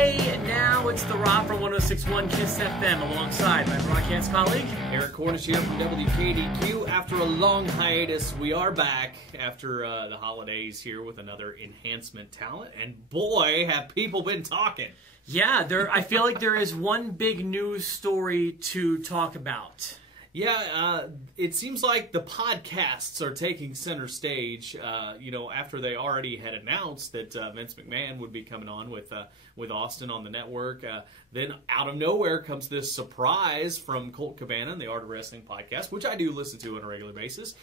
Hey, now it's The Rock from 106.1 KISS FM alongside my broadcast colleague, Eric Cornish here from WKDQ. After a long hiatus, we are back after the holidays here with another Enhancement talent. And boy, have people been talking. Yeah, I feel like there is one big news story to talk about. Yeah, it seems like the podcasts are taking center stage, after they already had announced that Vince McMahon would be coming on with Austin on the network. Then out of nowhere comes this surprise from Colt Cabana, the Art of Wrestling podcast, which I do listen to on a regular basis.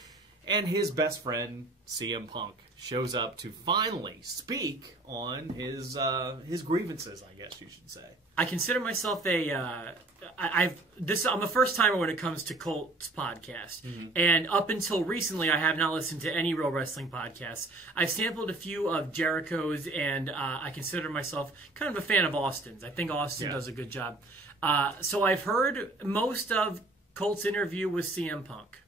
And his best friend, CM Punk, shows up to finally speak on his grievances, I guess you should say. I consider myself I'm a first timer when it comes to Colt's podcast, and up until recently, I have not listened to any real wrestling podcasts. I've sampled a few of Jericho's, and I consider myself kind of a fan of Austin's. I think Austin does a good job. So I've heard most of Colt's interview with CM Punk.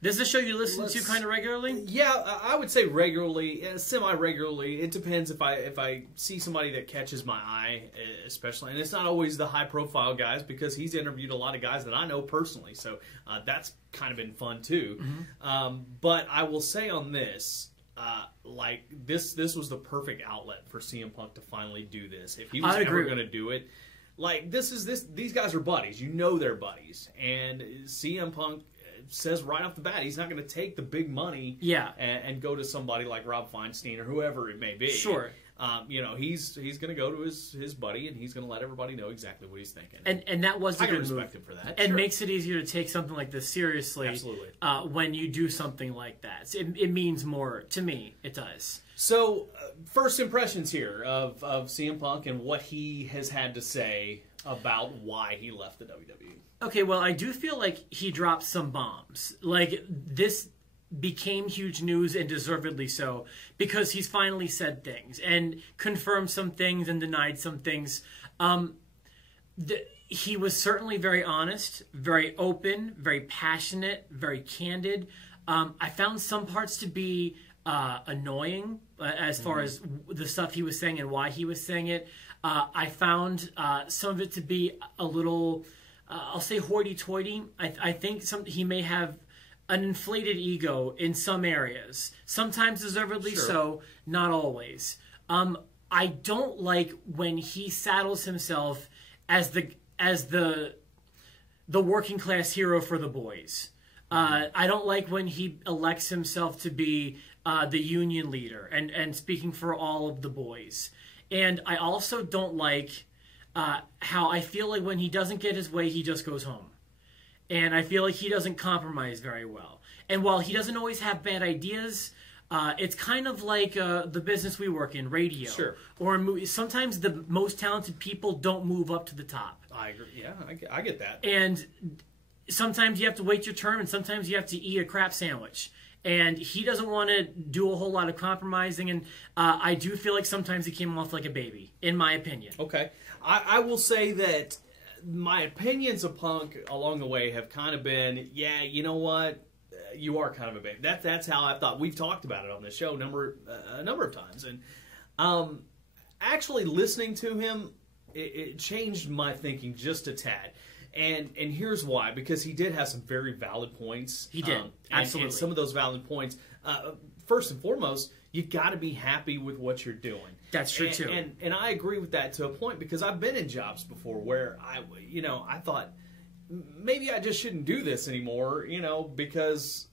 This is a show you listen to kind of regularly? Yeah, I would say regularly, semi-regularly. It depends if I see somebody that catches my eye, especially. And it's not always the high-profile guys because he's interviewed a lot of guys that I know personally. So that's kind of been fun, too. But I will say on this, this was the perfect outlet for CM Punk to finally do this. If he was ever going to do it, these guys are buddies. You know they're buddies. And CM Punk says right off the bat he's not going to take the big money and go to somebody like Rob Feinstein or whoever it may be. Sure. He's going to go to his buddy and he's going to let everybody know exactly what he's thinking. And that was a good move. I respect him for that. And makes it easier to take something like this seriously. Absolutely. When you do something like that. It means more to me. It does. So, first impressions here of CM Punk and what he has had to say about why he left the WWE. Okay, well, I do feel like he dropped some bombs. Like, this became huge news, and deservedly so, because he's finally said things and confirmed some things and denied some things. He was certainly very honest, very open, very passionate, very candid. I found some parts to be annoying as far as the stuff he was saying and why he was saying it. I found some of it to be a little... I'll say hoity-toity. I think he may have an inflated ego in some areas. Sometimes deservedly so, not always. I don't like when he saddles himself as the working class hero for the boys. I don't like when he elects himself to be the union leader and speaking for all of the boys. And I also don't like how I feel like when he doesn't get his way, he just goes home. And I feel like he doesn't compromise very well. And while he doesn't always have bad ideas, it's kind of like the business we work in, radio. Sure. Or in movies. Sometimes the most talented people don't move up to the top. I agree. Yeah, I get that. And sometimes you have to wait your turn, and sometimes you have to eat a crap sandwich. And he doesn't want to do a whole lot of compromising, and I do feel like sometimes he came off like a baby, in my opinion. Okay. I will say that my opinions of Punk along the way have kind of been, yeah, you know what? You are kind of a baby. That's how I thought. We've talked about it on this show a number of times. And actually listening to him, it changed my thinking just a tad. And here's why. Because he did have some very valid points. He did. Absolutely. And some of those valid points, first and foremost, you got to be happy with what you're doing. That's true, too. And I agree with that to a point because I've been in jobs before where I thought maybe I just shouldn't do this anymore, because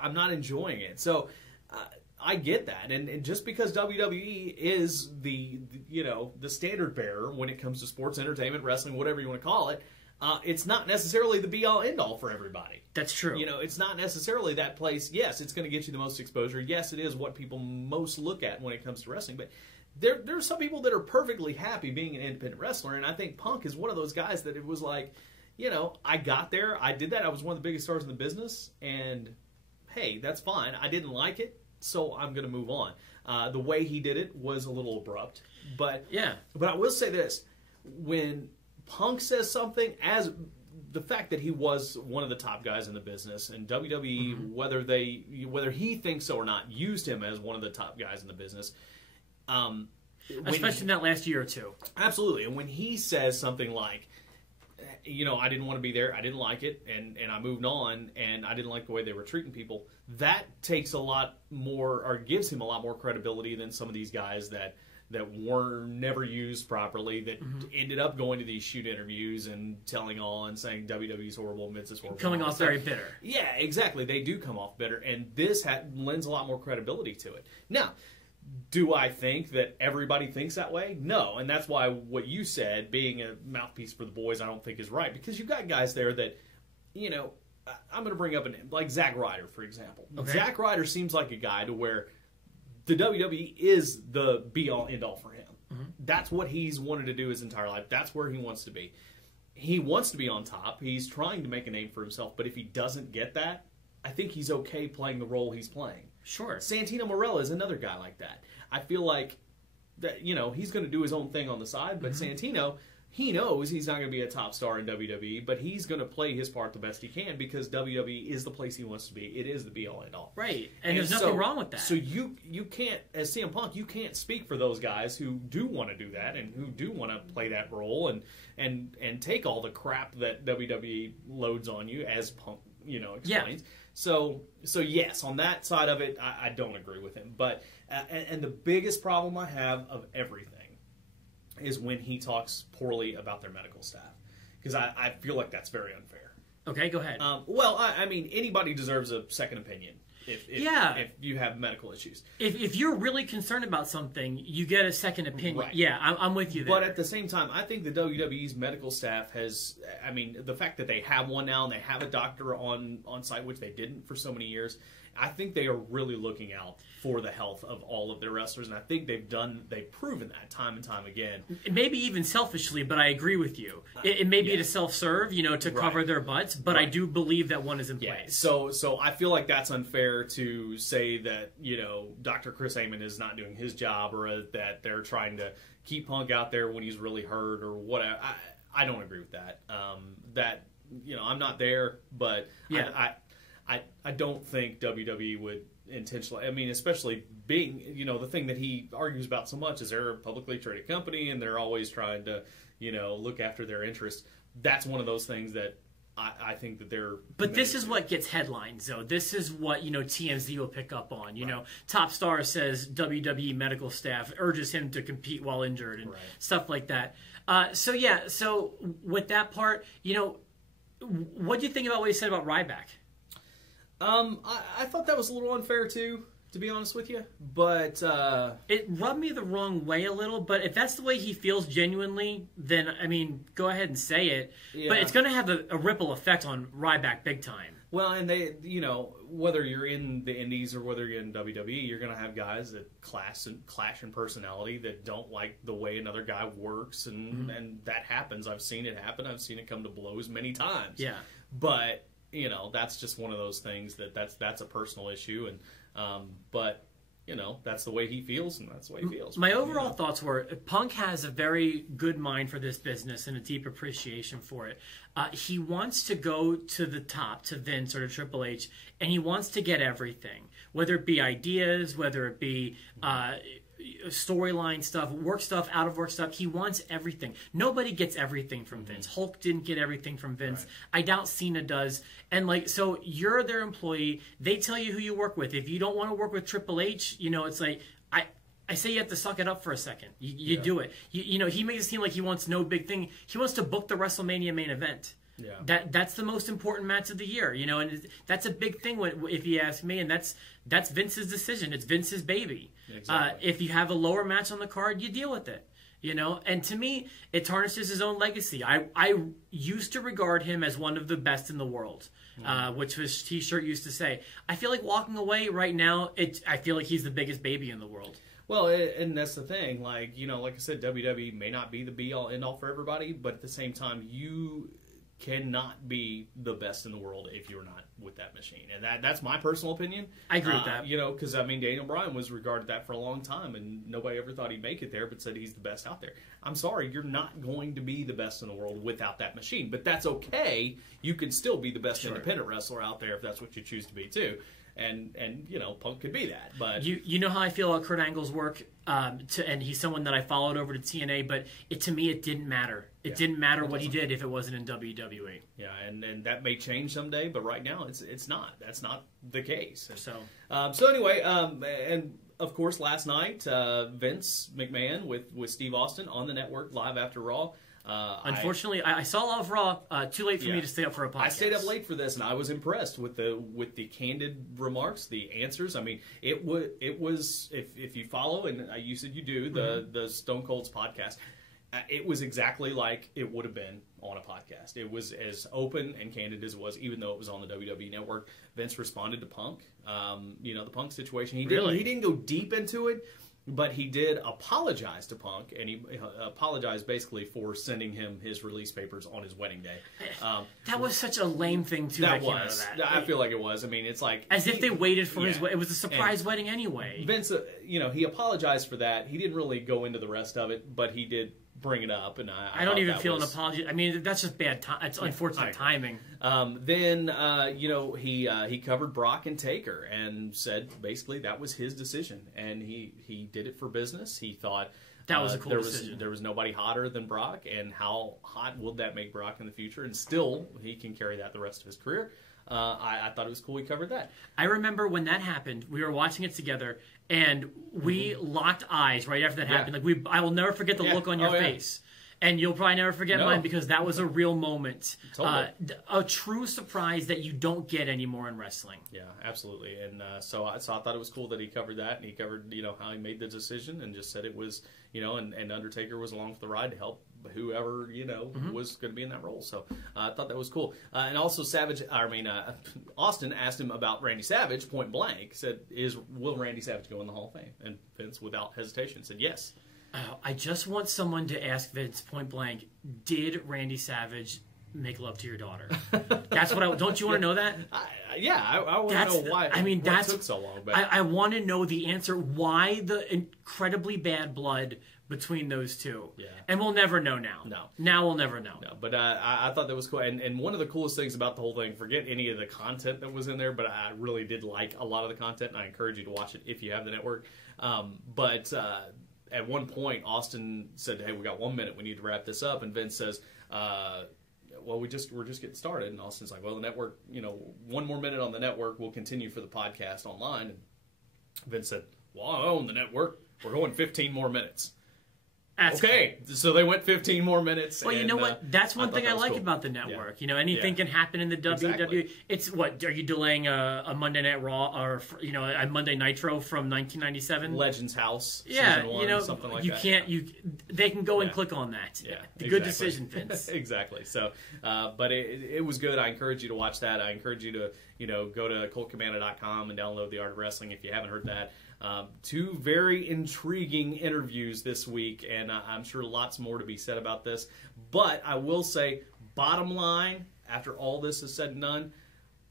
I'm not enjoying it. So I get that. And just because WWE is the standard bearer when it comes to sports, entertainment, wrestling, whatever you want to call it, it's not necessarily the be-all, end-all for everybody. That's true. It's not necessarily that place. Yes, it's going to get you the most exposure. Yes, it is what people most look at when it comes to wrestling. But there are some people that are perfectly happy being an independent wrestler, and I think Punk is one of those guys that it was like, I got there, I did that, I was one of the biggest stars in the business, and hey, that's fine. I didn't like it, so I'm going to move on. The way he did it was a little abrupt. But I will say this. When Punk says something, as the fact that he was one of the top guys in the business, and WWE, whether he thinks so or not, used him as one of the top guys in the business. especially in that last year or two. Absolutely. And when he says something like, I didn't want to be there, I didn't like it, and I moved on, and I didn't like the way they were treating people, that takes a lot more, or gives him a lot more credibility than some of these guys that were never used properly, that ended up going to these shoot interviews and telling all and saying WWE's horrible, Vince is horrible. Coming off very bitter. Yeah, exactly. They do come off bitter, and this lends a lot more credibility to it. Now, do I think that everybody thinks that way? No, and that's why what you said, being a mouthpiece for the boys, I don't think is right, because you've got guys there that, I'm going to bring up a name, like Zack Ryder, for example. Okay. Zack Ryder seems like a guy to where the WWE is the be-all, end-all for him. Mm-hmm. That's what he's wanted to do his entire life. That's where he wants to be. He wants to be on top. He's trying to make a name for himself, but if he doesn't get that, I think he's okay playing the role he's playing. Sure. Santino Marella is another guy like that. I feel like that he's going to do his own thing on the side, but Santino, he knows he's not going to be a top star in WWE, but he's going to play his part the best he can because WWE is the place he wants to be. It is the be-all, end-all. Right, and there's nothing wrong with that. So you can't, as CM Punk, you can't speak for those guys who do want to do that and who do want to play that role and take all the crap that WWE loads on you, as Punk explains. Yeah. So yes, on that side of it, I don't agree with him. But and the biggest problem I have of everything is when he talks poorly about their medical staff, because I feel like that's very unfair. Okay, go ahead. Well, I mean, anybody deserves a second opinion if you have medical issues. If you're really concerned about something, you get a second opinion. Right. Yeah, I'm with you there. But at the same time, I think the WWE's medical staff has, the fact that they have one now and they have a doctor on site, which they didn't for so many years, I think they are really looking out for the health of all of their wrestlers, and I think they've proven that time and time again. Maybe even selfishly, but I agree with you. It may be to self-serve, to cover their butts, but I do believe that one is in place. So I feel like that's unfair to say that, Dr. Chris Heyman is not doing his job, or that they're trying to keep Punk out there when he's really hurt or whatever. I don't agree with that. I'm not there, but yeah. I don't think WWE would intentionally, especially being, the thing that he argues about so much is they're a publicly traded company and they're always trying to, look after their interests. That's one of those things that I think that they're... But this is what gets headlines, though. This is what, TMZ will pick up on. Top Star says WWE medical staff urges him to compete while injured and stuff like that. So with that part, what do you think about what he said about Ryback? I thought that was a little unfair too, to be honest with you. But it rubbed me the wrong way a little. But if that's the way he feels genuinely, then go ahead and say it. Yeah. But it's going to have a ripple effect on Ryback big time. Well, and they, whether you're in the Indies or whether you're in WWE, you're going to have guys that clash in personality, that don't like the way another guy works, and that happens. I've seen it happen. I've seen it come to blows many times. Yeah, but. That's just one of those things that's a personal issue, and but that's the way he feels, and that's the way he feels. My overall thoughts were Punk has a very good mind for this business and a deep appreciation for it. He wants to go to the top, to Vince or to Triple H, and he wants to get everything, whether it be ideas, whether it be storyline stuff, work stuff, out of work stuff. He wants everything. Nobody gets everything from Vince. Hulk didn't get everything from Vince. Right. I doubt Cena does. And so you're their employee. They tell you who you work with. If you don't want to work with Triple H, it's like I say you have to suck it up for a second. You do it. He makes it seem like he wants no big thing. He wants to book the WrestleMania main event. Yeah. That's the most important match of the year, and that's a big thing if you ask me, and that's Vince's decision. It's Vince's baby. Exactly. If you have a lower match on the card, you deal with it. And to me, it tarnishes his own legacy. I used to regard him as one of the best in the world, which his T-shirt used to say. I feel like walking away right now, I feel like he's the biggest baby in the world. Well, and that's the thing. Like I said, WWE may not be the be-all, end-all for everybody, but at the same time, you cannot be the best in the world if you're not with that machine, and that's my personal opinion. I agree with that. Because Daniel Bryan was regarded that for a long time, and nobody ever thought he'd make it there, but said he's the best out there. I'm sorry, you're not going to be the best in the world without that machine, but that's okay. You can still be the best independent wrestler out there if that's what you choose to be too. And Punk could be that. But you know how I feel about Kurt Angle's work, and he's someone that I followed over to TNA, but to me it didn't matter. It didn't matter what he did if it wasn't in WWE. Yeah, and that may change someday, but right now it's not. That's not the case. So anyway, and of course last night Vince McMahon with Steve Austin on the network live after Raw. Unfortunately, I saw a lot of Raw. Too late for me to stay up for a podcast. I stayed up late for this, and I was impressed with the candid remarks, the answers. I mean, it was if you follow, and you said you do the Stone Cold's podcast. It was exactly like it would have been on a podcast. It was as open and candid as it was, even though it was on the WWE Network. Vince responded to Punk, the Punk situation. He didn't go deep into it, but he did apologize to Punk, and he apologized basically for sending him his release papers on his wedding day. That was such a lame thing, too. That was. I feel like it was. I mean, it's like... As if they waited for his wedding. It was a surprise wedding anyway. Vince, he apologized for that. He didn't really go into the rest of it, but he did bring it up, and I don't even feel an apology. I mean, that's just bad time. It's unfortunate timing. Then he covered Brock and Taker and said basically that was his decision, and he did it for business. He thought that was a cool decision. There was nobody hotter than Brock, and how hot will that make Brock in the future? And still, he can carry that the rest of his career. I thought it was cool he covered that. I remember when that happened, we were watching it together, and we locked eyes right after that happened. Like I will never forget the look on your face. And you'll probably never forget mine, because that was a real moment. Totally. A true surprise that you don't get anymore in wrestling. Yeah, absolutely. And so I thought it was cool that he covered that, and he covered how he made the decision, and just said it was and Undertaker was along for the ride to help whoever was going to be in that role. So I thought that was cool. And also Austin asked him about Randy Savage point blank. Said, will Randy Savage go in the Hall of Fame? And Vince, without hesitation, said yes. I just want someone to ask Vince point blank, did Randy Savage make love to your daughter? That's what don't you want to know that? I want to know why. That took so long. But I want to know the answer. Why the incredibly bad blood between those two? Yeah. And we'll never know now. No. Now we'll never know. No. But I thought that was cool. And one of the coolest things about the whole thing, forget any of the content that was in there, but I really did like a lot of the content, and I encourage you to watch it if you have the network. At one point, Austin said, "Hey, we got 1 minute. We need to wrap this up." And Vince says, "Well, we're just getting started." And Austin's like, "Well, the network, 1 more minute on the network. We'll continue for the podcast online." And Vince said, "Well, I own the network. We're going 15 more minutes." Okay, so they went 15 more minutes. Well, you know what? That's one thing I like about the network. Anything can happen in the WWE. Exactly. It's what, are you delaying a Monday Night Raw or a Monday Nitro from 1997? Legends House. Yeah, season 1, something like you that. They can go and click on that. Yeah, Good decision, Vince. Exactly. So, but it was good. I encourage you to watch that. I encourage you to go to ColtCabana.com and download The Art of Wrestling if you haven't heard that. 2 very intriguing interviews this week, and I'm sure lots more to be said about this. But I will say, bottom line, after all this is said and done,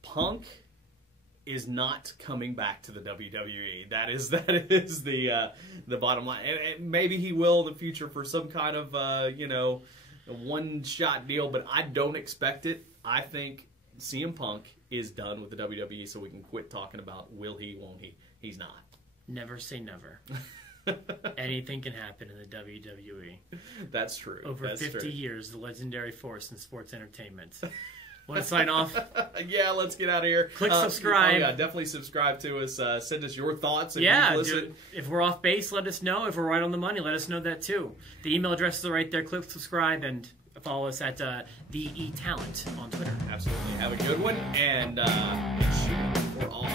Punk is not coming back to the WWE. That is the bottom line. And maybe he will in the future for some kind of a one-shot deal, but I don't expect it. I think CM Punk is done with the WWE, so we can quit talking about will he, won't he. He's not. Never say never. Anything can happen in the WWE. That's true. Over 50 years, the legendary force in sports entertainment. Want to sign off? Yeah, let's get out of here. Click subscribe. Yeah, definitely subscribe to us. Send us your thoughts. If if we're off base, let us know. If we're right on the money, let us know that too. The email addresses are right there. Click subscribe and follow us at the eTalent on Twitter. Absolutely. Have a good one, and shoot for all.